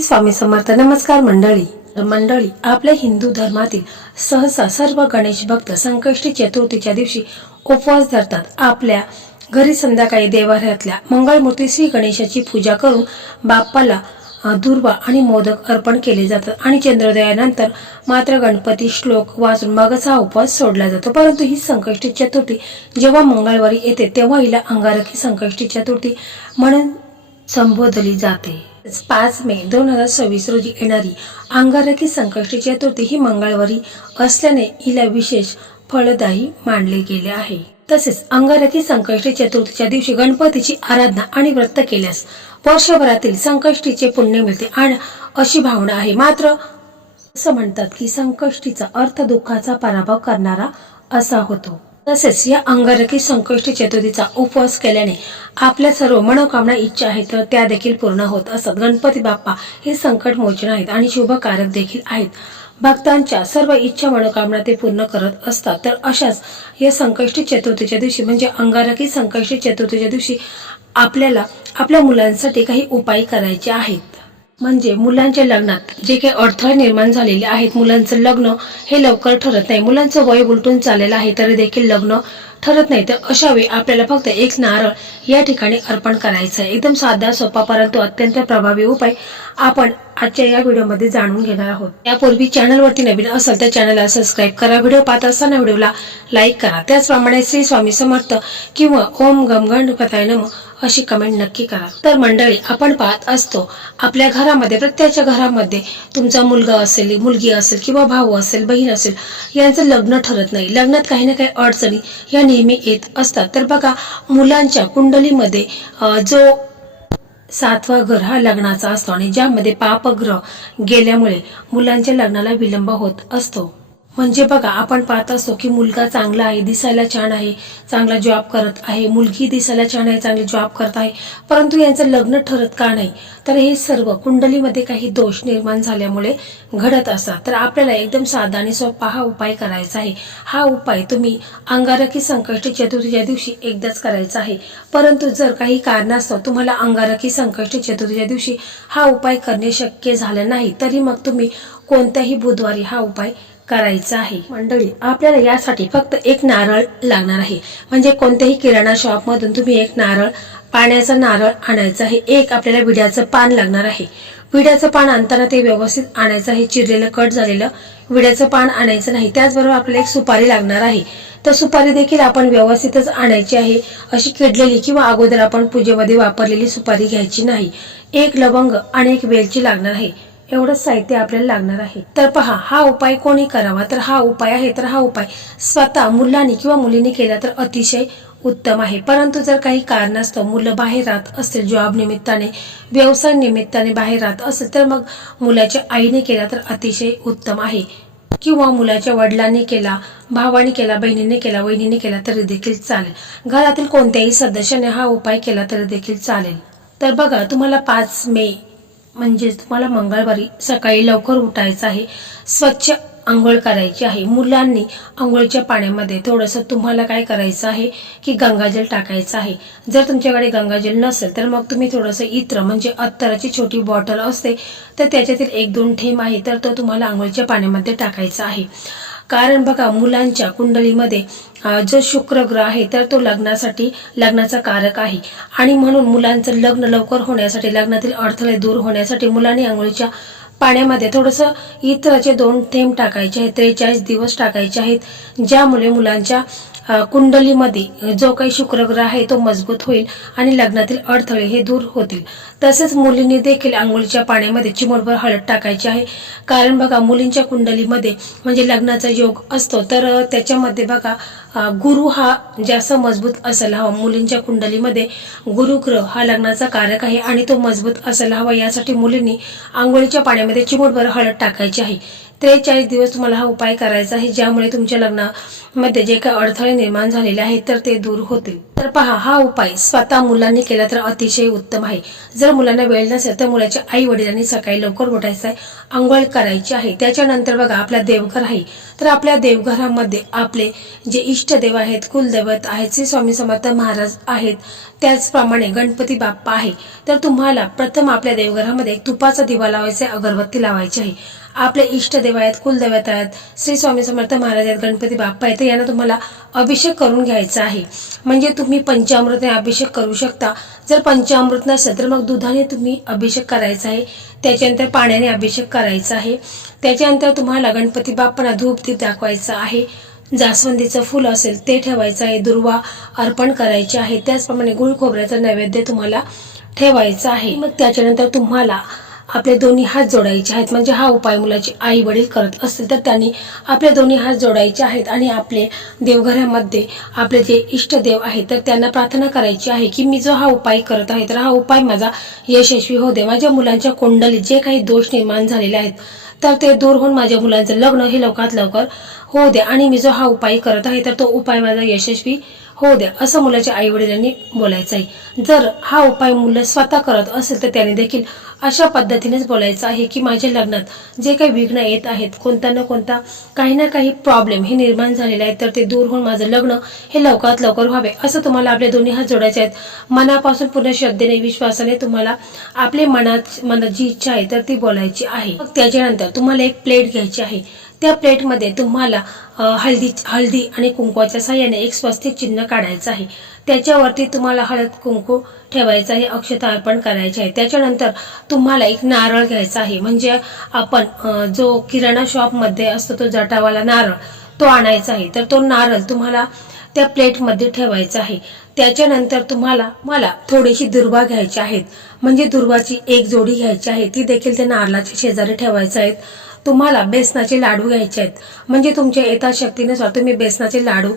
स्वामी समर्थ. नमस्कार मंडळी आपल्या हिंदू धर्मातील सहसा सर्व गणेश भक्त संकष्टी चतुर्थीच्या दिवशी उपवास धरतात. आपल्या घरी संध्याकाळी देवाऱ्यातल्या मंगळमूर्ती श्री गणेशाची पूजा करून बाप्पाला दुर्वा आणि मोदक अर्पण केले जातात आणि चंद्रोदयानंतर मात्र गणपती श्लोक वाचून मगच हा उपवास सोडला जातो. परंतु ही संकष्टी चतुर्थी जेव्हा मंगळवारी येते तेव्हा हिला अंगारकी संकष्टी चतुर्थी म्हणून संबोधली जाते. 5 मे 2026 रोजी येणारी अंगारकी संकष्टी चतुर्थी ही मंगळवारी असल्याने हिला विशेष फलदायी मानले गेले आहे. तसेच अंगारकी संकष्टी चतुर्थीच्या दिवशी गणपतीची आराधना आणि व्रत केल्यास वर्षभरातील संकष्टीचे पुण्य मिळते आणि अशी भावना आहे. मात्र असं म्हणतात की संकष्टीचा अर्थ दुःखाचा पराभव करणारा असा होतो. तसेच या अंगारकी संकष्टी चतुर्थीचा उपवास केल्याने आपल्या सर्व मनोकामना इच्छा आहेत तर त्या देखील पूर्ण होत असतात. गणपती बाप्पा हे संकट मोचन आहेत आणि शुभकारक देखील आहेत. भक्तांच्या सर्व इच्छा मनोकामना ते पूर्ण करत असतात. तर अशाच या संकष्टी चतुर्थीच्या दिवशी म्हणजे अंगारकी संकष्टी चतुर्थीच्या दिवशी आपल्याला आपल्या मुलांसाठी काही उपाय करायचे आहेत. म्हणजे मुलांच्या लग्नात जे काही अडथळे निर्माण झालेले आहेत, मुलांचं लग्न हे लवकर ठरत नाही, मुलांचं वय उलटून चाललेलं आहे तरी देखील लग्न ठरत नाही, तर अशा वेळी आपल्याला फक्त एक नारळ या ठिकाणी अर्पण करायचं आहे. एकदम साधा सोपा परंतु अत्यंत प्रभावी उपाय आपण आजच्या या व्हिडिओमध्ये जाणून घेणार आहोत. यापूर्वी चॅनलवरती नवीन असेल तर चॅनलला सबस्क्राईब करा, व्हिडिओ पाहत असताना व्हिडिओला लाईक करा, त्याचप्रमाणे श्री स्वामी समर्थ किंवा ओम गम गणपताय नमः अशी कमेंट नक्की करा. तर मंडळी, आपण पाहत असतो आपल्या घरामध्ये, प्रत्येकाच्या घरामध्ये तुमचा मुलगा असेल, मुलगी असेल किंवा भाऊ असेल, बहीण असेल, यांचं लग्न ठरत नाही. लग्नात काही ना काही अडचणी या नेहमी येत असतात. तर बघा, मुलांच्या कुंडलीमध्ये जो 7वा घर हा लग्नाचा असतो आणि ज्यामध्ये पापग्रह गेल्यामुळे मुलांच्या लग्नाला विलंब होत असतो. म्हणजे बघा, आपण पाहत असतो की मुलगा चांगला आहे, दिसायला छान आहे, चांगला जॉब करत आहे, मुलगी दिसायला छान आहे, चांगली जॉब करत आहे, परंतु यांचं लग्न ठरत का नाही? तर हे सर्व कुंडलीमध्ये काही दोष निर्माण झाल्यामुळे घडत असतात. तर आपल्याला एकदम साधा आणि सोपा हा उपाय करायचा आहे. हा उपाय तुम्ही अंगारकी संकष्टी चतुर्थीच्या दिवशी एकदाच करायचा आहे. परंतु जर काही कारणास्तव तुम्हाला अंगारकी संकष्टी चतुर्थीच्या दिवशी हा उपाय करणे शक्य झालं नाही, तरी मग तुम्ही कोणत्याही बुधवारी हा उपाय करायचा आहे. मंडळी, आपल्याला यासाठी फक्त एक नारळ लागणार आहे. म्हणजे कोणत्याही किराणा शॉप मधून तुम्ही एक नारळ, पाण्याचा नारळ आणायचा आहे. एक आपल्याला विड्याचं पान लागणार आहे. विड्याचं पान आणताना ते व्यवस्थित आणायचं आहे, चिरलेलं कट झालेलं विड्याचं पान आणायचं नाही. त्याचबरोबर आपल्याला एक सुपारी लागणार आहे. तर सुपारी देखील आपण व्यवस्थितच आणायची आहे. अशी किडलेली किंवा अगोदर आपण पूजेमध्ये वापरलेली सुपारी घ्यायची नाही. एक लवंग आणि एक वेलची लागणार आहे. एवढंच साहित्य आपल्याला लागणार आहे. तर पहा, हा उपाय कोणी करावा? तर हा उपाय स्वतः मुलांनी किंवा मुलींनी केला तर अतिशय उत्तम आहे. परंतु जर काही कारणास्तव मुलं बाहेर राहत असतील, जॉब निमित्ताने, व्यवसाय निमित्ताने बाहेर राहत असेल, तर मग मुलाच्या आईने केला तर अतिशय उत्तम आहे. किंवा मुलाच्या वडिलांनी केला, भावाने केला, बहिणीने केला, वहिनीने केला तरी देखील चालेल. घरातील कोणत्याही सदस्याने हा उपाय केला तरी देखील चालेल. तर बघा, तुम्हाला 5 मे म्हणजे तुम्हाला मंगळवारी सकाळी लवकर उठायचं आहे. स्वच्छ आंघोळ करायची आहे. मुलांनी आंघोळीच्या पाण्यामध्ये थोडंसं तुम्हाला काय करायचं आहे की गंगाजल टाकायचं आहे. जर तुमच्याकडे गंगाजल नसेल तर मग तुम्ही थोडंसं इत्र म्हणजे अत्तराची छोटी बॉटल असते तर त्याच्यातील 1-2 थेंब आहे तर तो तुम्हाला आंघोळीच्या पाण्यामध्ये टाकायचा आहे. कारण बघा, मुलांच्या कुंडलीमध्ये जो शुक्र ग्रह आहे तर तो लग्नाचा कारक आहे आणि म्हणून मुलांचं लग्न लवकर होण्यासाठी, लग्नातील अडथळे दूर होण्यासाठी मुलांनी आंघोळीच्या पाण्यामध्ये थोडंसं इत्राचे 2 थेंब टाकायचे आहेत. 43 दिवस टाकायचे आहेत, ज्यामुळे मुलांच्या कुंडलीमध्ये जो काही शुक्रग्रह आहे तो मजबूत होईल आणि लग्नातील अडथळे हे दूर होतील. तसेच मुलींनी देखील आंघोळीच्या पाण्यामध्ये चिमूटभर हळद टाकायची आहे. कारण बघा, मुलींच्या कुंडलीमध्ये म्हणजे लग्नाचा योग असतो तर त्याच्यामध्ये बघा, गुरु हा जास्त मजबूत असायला हवा. मुलींच्या कुंडलीमध्ये गुरुग्रह हा लग्नाचा कारक आहे आणि तो मजबूत असायला हवा. यासाठी मुलींनी आंघोळीच्या पाण्यामध्ये चिमूटभर हळद टाकायची आहे. 43 दिवस तुम्हाला हा उपाय करायचा आहे, ज्यामुळे तुमच्या लग्नामध्ये जे काही अडथळे निर्माण झालेले आहेत तर ते दूर होतील. तर पहा, हा उपाय स्वतः मुलांनी केला तर अतिशय उत्तम आहे. जर मुलांना वेळ नसेल तर मुलाच्या आई वडिलांनी सकाळी लवकर उठायचं आहे, आंघोळ करायची आहे. त्याच्यानंतर बघा, आपला देवघर आहे, तर आपल्या देवघरामध्ये आपले जे इष्टदेव आहेत, कुलदैवत आहेत, श्री स्वामी समर्थ महाराज आहेत, त्याचप्रमाणे गणपती बाप्पा आहे. तर तुम्हाला प्रथम आपल्या देवघरामध्ये एक तुपाचा दिवा लावायचा आहे, अगरबत्ती लावायची आहे. आपले इष्टदेव आहेत, कुलदैवत आहेत, श्री स्वामी समर्थ महाराज आहेत, गणपती बाप्पा आहेत, तर यांना तुम्हाला अभिषेक करून घ्यायचा आहे. म्हणजे तुम्ही पंचामृताने अभिषेक करू शकता. जर पंचामृत नसेल तर मग दुधाने तुम्ही अभिषेक करायचा आहे. त्याच्यानंतर पाण्याने अभिषेक करायचा आहे. त्याच्यानंतर तुम्हाला गणपती बाप्पांना धूप दीप दाखवायचा आहे. जास्वंदीचं फूल असेल ते ठेवायचं आहे, दुर्वा अर्पण करायचे आहे. त्याचप्रमाणे गुळ खोबऱ्याचा नैवेद्य तुम्हाला ठेवायचा आहे. मग त्याच्यानंतर तुम्हाला आपले दोन्ही हात जोडायचे आहेत. म्हणजे हा उपाय मुलाचे आई वडील करत असतील तर त्यांनी आपले दोन्ही हात जोडायचे आहेत आणि आपले देवघरामध्ये आपले जे इष्टदेव आहेत तर त्यांना प्रार्थना करायची आहे की मी जो हा उपाय करत आहे तर हा उपाय माझा यशस्वी होऊ दे. माझ्या मुलांच्या कुंडलीत जे काही दोष निर्माण झालेले आहेत तर ते दूर होऊन माझ्या मुलांचं लग्न हे लवकरात लवकर होऊ दे आणि मी जो हा उपाय करत आहे तर तो उपाय माझा यशस्वी होऊ द्या, असं मुलाच्या आई वडिलांनी बोलायचं आहे. जर हा उपाय मुलं स्वतः करत असेल तर त्याने देखील अशा पद्धतीनेच बोलायचं आहे की माझ्या लग्नात जे काही विघ्न येत आहेत, कोणता ना कोणता काही ना काही प्रॉब्लेम हे निर्माण झालेले आहेत तर ते दूर होऊन माझं लग्न हे लवकरात लवकर व्हावे, असं तुम्हाला आपले दोन्ही हात जोडायचे आहेत. मनापासून पूर्ण श्रद्धेने विश्वासाने तुम्हाला आपले मनात जी इच्छा आहे तर ती बोलायची आहे. मग त्याच्यानंतर तुम्हाला एक प्लेट घ्यायची आहे. त्या प्लेटमध्ये तुम्हाला हळदी आणि कुंकवाच्या साह्याने एक स्वस्तिक चिन्ह काढायचं आहे. त्याच्यावरती तुम्हाला हळद कुंकू ठेवायचं आहे, अक्षता अर्पण करायचे आहे. त्याच्यानंतर तुम्हाला एक नारळ घ्यायचा आहे. म्हणजे आपण जो किराणा शॉपमध्ये असतो तो जटावाला नारळ तो आणायचा आहे. तर तो नारळ तुम्हाला त्या प्लेटमध्ये ठेवायचा आहे. त्याच्यानंतर मला थोडीशी दुर्वा घ्यायची आहेत. म्हणजे दुर्वाची एक जोडी घ्यायची आहे, ती देखील त्या नारळाच्या शेजारी ठेवायचं आहे. तुम्हाला बेसनाचे लाडू घ्यायचे आहेत. म्हणजे तुमच्या यथाशक्तीनुसार तुम्ही बेसनाचे लाडू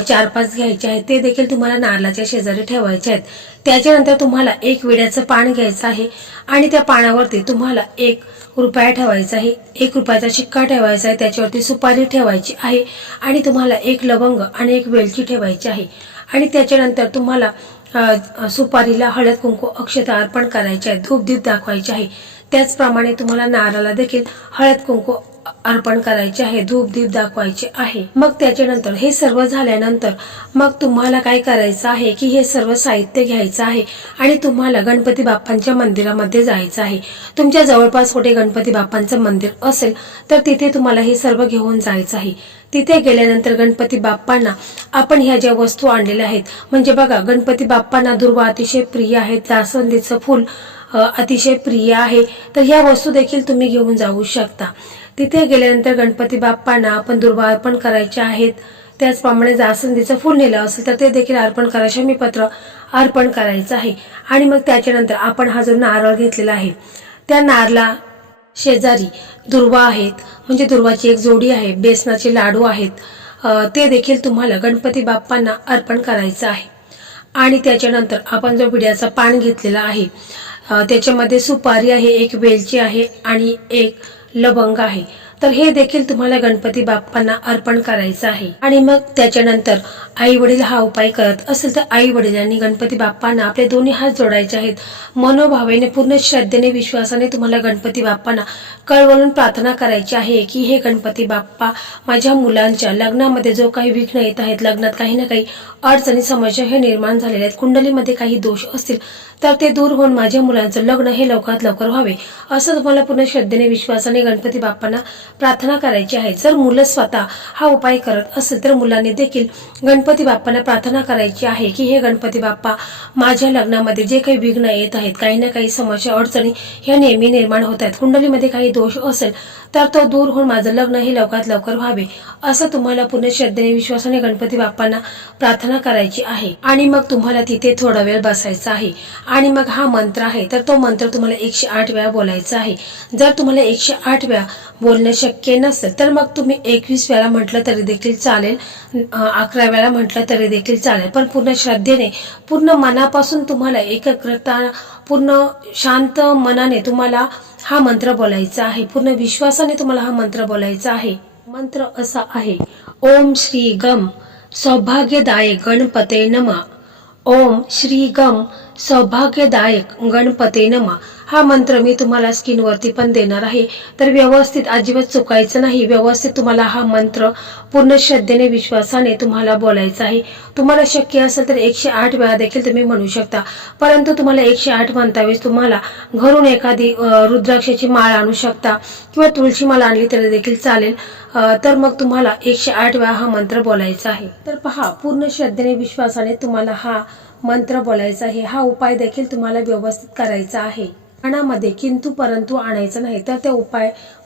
4-5 घ्यायचे आहेत, ते देखील तुम्हाला नारळाच्या शेजारी ठेवायचे आहेत. त्याच्यानंतर तुम्हाला एक विड्याचं पान घ्यायचं आहे आणि त्या पानावरती तुम्हाला 1 रुपया ठेवायचा आहे, 1 रुपयाचा शिक्का ठेवायचा आहे, त्याच्यावरती सुपारी ठेवायची आहे आणि तुम्हाला 1 लवंग आणि 1 वेलची ठेवायची आहे. आणि त्याच्यानंतर तुम्हाला सुपारीला हळद कुंकू अक्षता अर्पण करायचे आहे, धूप दीप दाखवायचे आहे. त्याचप्रमाणे तुम्हाला नारळाला देखील हळद कुंकू अर्पण करायचे आहे, धूप दीप दाखवायचे आहे. मग त्याच्यानंतर हे सर्व झाल्यानंतर मग तुम्हाला काय करायचं आहे की हे सर्व साहित्य घ्यायचं आहे आणि तुम्हाला गणपती बाप्पांच्या मंदिरामध्ये जायचं आहे. तुमच्या जवळपास कुठे गणपती बाप्पांचं मंदिर असेल तर तिथे तुम्हाला हे सर्व घेऊन जायचं आहे. तिथे गेल्यानंतर गणपती बाप्पांना आपण ह्या ज्या वस्तू आणलेल्या आहेत, म्हणजे बघा, गणपती बाप्पांना दुर्वा अतिशय प्रिय आहे, जास्वंदीचं फूल अतिशय प्रिय आहे, तर ह्या वस्तू देखील तुम्ही घेऊन जाऊ शकता. तिथे गेल्यानंतर गणपती बाप्पांना आपण दुर्वा अर्पण करायचे आहेत. त्याचप्रमाणे जास्वंदीचं फूल नेलं असेल तर ते देखील अर्पण करा, शमीपत्र अर्पण करायचं आहे. आणि मग त्याच्यानंतर आपण हा जो नारळ घेतलेला आहे त्या नारळा शेजारी दुर्वा आहेत, म्हणजे दुर्वाची एक जोडी आहे, बेसनाचे लाडू आहेत, ते देखील तुम्हाला गणपती बाप्पांना अर्पण करायचं आहे. आणि त्याच्यानंतर आपण जो विड्याचा पान घेतलेला आहे त्याच्यामध्ये सुपारी आहे, 1 वेलची आहे आणि 1 लवंग आहे, तर हे देखील तुम्हाला गणपती बाप्पांना अर्पण करायचं आहे. आणि मग त्याच्यानंतर आई वडील हा उपाय करत असेल तर आई वडिलांनी गणपती बाप्पांना आपले दोन्ही हात जोडायचे आहेत. मनोभावेने पूर्ण श्रद्धेने विश्वासाने तुम्हाला गणपती बाप्पांना कळवळून प्रार्थना करायची आहे की हे गणपती बाप्पा, माझ्या मुलांच्या लग्नामध्ये जो काही विघ्न येत आहेत, लग्नात काही ना काही अडचणी समस्या हे निर्माण झालेल्या आहेत, कुंडलीमध्ये काही दोष असतील तर ते दूर होऊन माझ्या मुलांचं लग्न हे लवकरात लवकर व्हावे, असं तुम्हाला पूर्ण श्रद्धेने विश्वासाने गणपती बाप्पांना प्रार्थना करायची आहे. जर मुलं स्वतः हा उपाय करत असेल तर मुलांनी देखील गणपती बाप्पांना प्रार्थना करायची आहे की हे गणपती बाप्पा, माझ्या लग्नामध्ये जे काही विघ्न येत आहेत, काही ना काही समस्या अडचणी ह्या नेहमी निर्माण होत आहेत, कुंडलीमध्ये काही दोष असेल तर तो दूर होऊन माझं लग्न हे लवकरात लवकर व्हावे, असं तुम्हाला पूर्ण श्रद्धेने विश्वासाने गणपती बाप्पांना प्रार्थना करायची आहे. आणि मग तुम्हाला तिथे थोडा वेळ बसायचा आहे आणि मग हा मंत्र आहे तर तो मंत्र तुम्हाला 108 वेळा बोलायचा आहे. जर तुम्हाला 108 वेळा बोलणं शक्य नसेल तर मग तुम्ही 21 वेळा म्हटलं तरी देखील चालेल, 11 वेळा म्हटलं तरी देखील चालेल, पण पूर्ण श्रद्धेने, पूर्ण मनापासून तुम्हाला एकाग्रता, पूर्ण शांत मनाने तुम्हाला हा मंत्र बोलायचा आहे. पूर्ण विश्वासाने तुम्हाला हा मंत्र बोलायचा आहे. मंत्र असा आहे: ओम श्री गम सौभाग्यदाय गणपते नमः. ओम श्री गम सौभाग्यदायक गणपते नमा हा मंत्र मी तुम्हाला स्क्रीनवरती पण देणार आहे. तर व्यवस्थित अजिबात चुकायचं नाही. व्यवस्थित तुम्हाला हा मंत्र पूर्ण श्रद्धेने विश्वासाने तुम्हाला बोलायचा आहे. तुम्हाला शक्य असेल तर 108 वेळा देखील तुम्ही म्हणू शकता. परंतु तुम्हाला 108 म्हणता वेळेस तुम्हाला घरून एखादी रुद्राक्षाची माळ आणू शकता किंवा तुळशी माळ आणली तरी देखील चालेल. तर मग तुम्हाला 108 वेळा हा मंत्र बोलायचा आहे. तर पहा, पूर्ण श्रद्धेने विश्वासाने तुम्हाला हा मंत्र बोलायचा आहे. हा उपाय देखील तुम्हाला व्यवस्थित करायचा आहे. मनामध्ये किंतु परंतु आणायचं नाही, तर त्या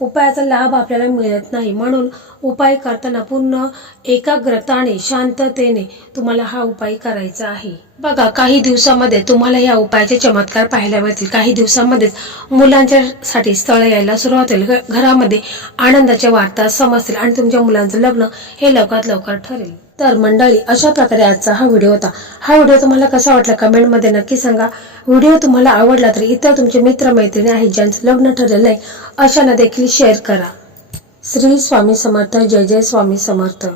उपायाचा लाभ आपल्याला मिळत नाही. म्हणून उपाय करताना पूर्ण एकाग्रताने शांततेने तुम्हाला हा उपाय करायचा आहे. बघा, काही दिवसामध्ये तुम्हाला या उपायाचे चमत्कार पाहायला मिळतील. काही दिवसामध्येच मुलांच्या साठी स्थळ यायला सुरुवात होईल. घरामध्ये आनंदाच्या वार्ता समजतील आणि तुमच्या मुलांचं लग्न हे लवकरात लवकर ठरेल. तर मंडळी, अशा प्रकारे आजचा हा व्हिडिओ होता. हा व्हिडिओ तुम्हाला कसा वाटला कमेंटमध्ये नक्की सांगा. व्हिडिओ तुम्हाला आवडला तर इतर तुमचे मित्र मैत्रिणी आहेत ज्यांचं लग्न ठरलेलं आहे अशांना देखील शेअर करा. श्री स्वामी समर्थ. जय जय स्वामी समर्थ.